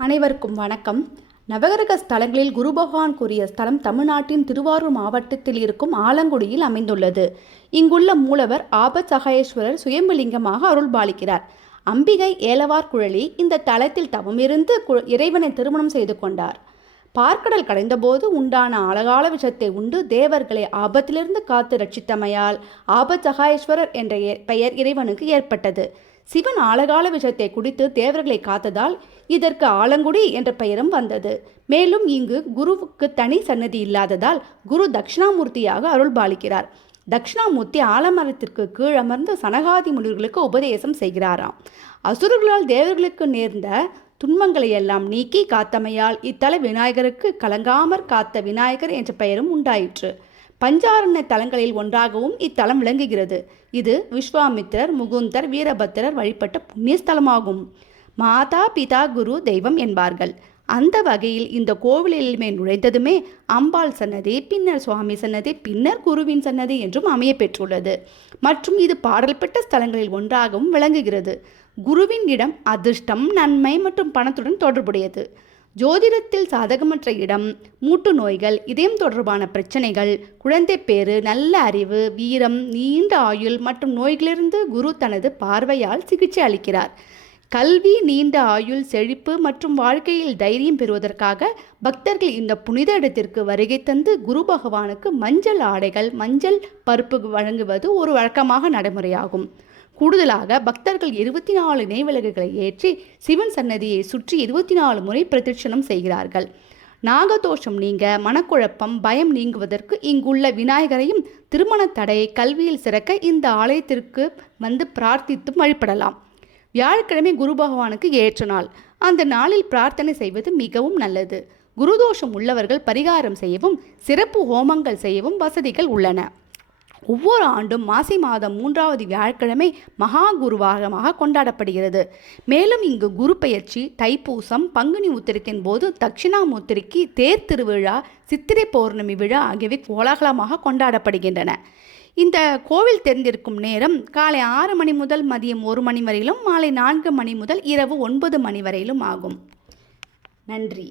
அனைவருக்கும் வணக்கம். நவகிரக ஸ்தலங்களில் குரு பகவான் கூறிய ஸ்தலம் தமிழ்நாட்டின் திருவாரூர் மாவட்டத்தில் இருக்கும் ஆலங்குடியில் அமைந்துள்ளது. இங்குள்ள மூலவர் ஆபத்சகாயேஸ்வரர் சுயம்புலிங்கமாக அருள்பாலிக்கிறார். அம்பிகை ஏலவார் குழலி இந்த தலத்தில் தவமிருந்து இறைவனை திருமணம் செய்து கொண்டார். பார்க்கடல் கடைந்தபோது உண்டான அழகால விஷத்தை உண்டு தேவர்களை ஆபத்திலிருந்து காத்து ரட்சித்தமையால் ஆபத்சகாயேஸ்வரர் என்ற பெயர் இறைவனுக்கு ஏற்பட்டது. சிவன் ஆழகால விஷத்தை குடித்து தேவர்களை காத்ததால் இதற்கு ஆலங்குடி என்ற பெயரும் வந்தது. மேலும் இங்கு குருவுக்கு தனி சன்னதி இல்லாததால் குரு தட்சிணாமூர்த்தியாக அருள்பாலிக்கிறார். தட்சிணாமூர்த்தி ஆலமரத்திற்கு கீழ் அமர்ந்து சனகாதி முனிவர்களுக்கு உபதேசம் செய்கிறாராம். அசுரர்களால் தேவர்களுக்கு நேர்ந்த துன்பங்களை எல்லாம் நீக்கி காத்தமையால் இத்தல விநாயகருக்கு கலங்காமற் காத்த விநாயகர் என்ற பெயரும் உண்டாயிற்று. பஞ்சாரண்ய தலங்களில் ஒன்றாகவும் இத்தலம் விளங்குகிறது. இது விஸ்வாமித்திரர், முகுந்தர், வீரபத்திரர் வழிபட்ட புண்ணியஸ்தலமாகும். மாதா பிதா குரு தெய்வம் என்பார்கள். அந்த வகையில் இந்த கோவிலிலுமே நுழைந்ததுமே அம்பாள் சன்னதி, பின்னர் சுவாமி சன்னதி, பின்னர் குருவின் சன்னதி என்றும் அமைய பெற்றுள்ளது. மற்றும் இது பாடல் பெற்ற ஸ்தலங்களில் ஒன்றாகவும் விளங்குகிறது. குருவின் இடம் அதிர்ஷ்டம், நன்மை மற்றும் பணத்துடன் தொடர்புடையது. ஜோதிடத்தில் சாதகமற்ற இடம், மூட்டு நோய்கள், இதயம் தொடர்பான பிரச்சனைகள், குழந்தை பேறு, நல்ல அறிவு, வீரம், நீண்ட ஆயுள் மற்றும் நோய்களிலிருந்து குரு தனது பார்வையால் சிகிச்சை அளிக்கிறார். கல்வி, நீண்ட ஆயுள், செழிப்பு மற்றும் வாழ்க்கையில் தைரியம் பெறுவதற்காக பக்தர்கள் இந்த புனித இடத்திற்கு வருகை தந்து குரு பகவானுக்கு மஞ்சள் ஆடைகள், மஞ்சள் பருப்பு வழங்குவது ஒரு வழக்கமாக நடைமுறையாகும். கூடுதலாக பக்தர்கள் 24 நெய்விளக்குகளை ஏற்றி சிவன் சன்னதியை சுற்றி 24 முறை பிரதட்சணம் செய்கிறார்கள். நாகதோஷம் நீங்க, மனக்குழப்பம், பயம் நீங்குவதற்கு இங்குள்ள விநாயகரையும், திருமண தடை, கல்வியில் சிறக்க இந்த ஆலயத்திற்கு வந்து பிரார்த்தித்தும் வழிபடலாம். வியாழக்கிழமை குரு பகவானுக்கு ஏற்ற நாள். அந்த நாளில் பிரார்த்தனை செய்வது மிகவும் நல்லது. குருதோஷம் உள்ளவர்கள் பரிகாரம் செய்யவும் சிறப்பு ஹோமங்கள் செய்யவும் வசதிகள் உள்ளன. ஒவ்வொரு ஆண்டும் மாசி மாதம் 3வது வியாழக்கிழமை மகா குருவாரமாக கொண்டாடப்படுகிறது. மேலும் இங்கு குரு பெயர்ச்சி, தைப்பூசம், பங்குனி உத்திரத்தின் போது தட்சிணாமூர்த்திக்கு தேர் திருவிழா, சித்திரை பௌர்ணமி விழா ஆகியவை கோலாகலமாக கொண்டாடப்படுகின்றன. இந்த கோவில் திறந்திருக்கும் நேரம் காலை 6 மணி முதல் மதியம் 1 மணி வரையிலும், மாலை 4 மணி முதல் இரவு 9 மணி வரையிலும் ஆகும். நன்றி.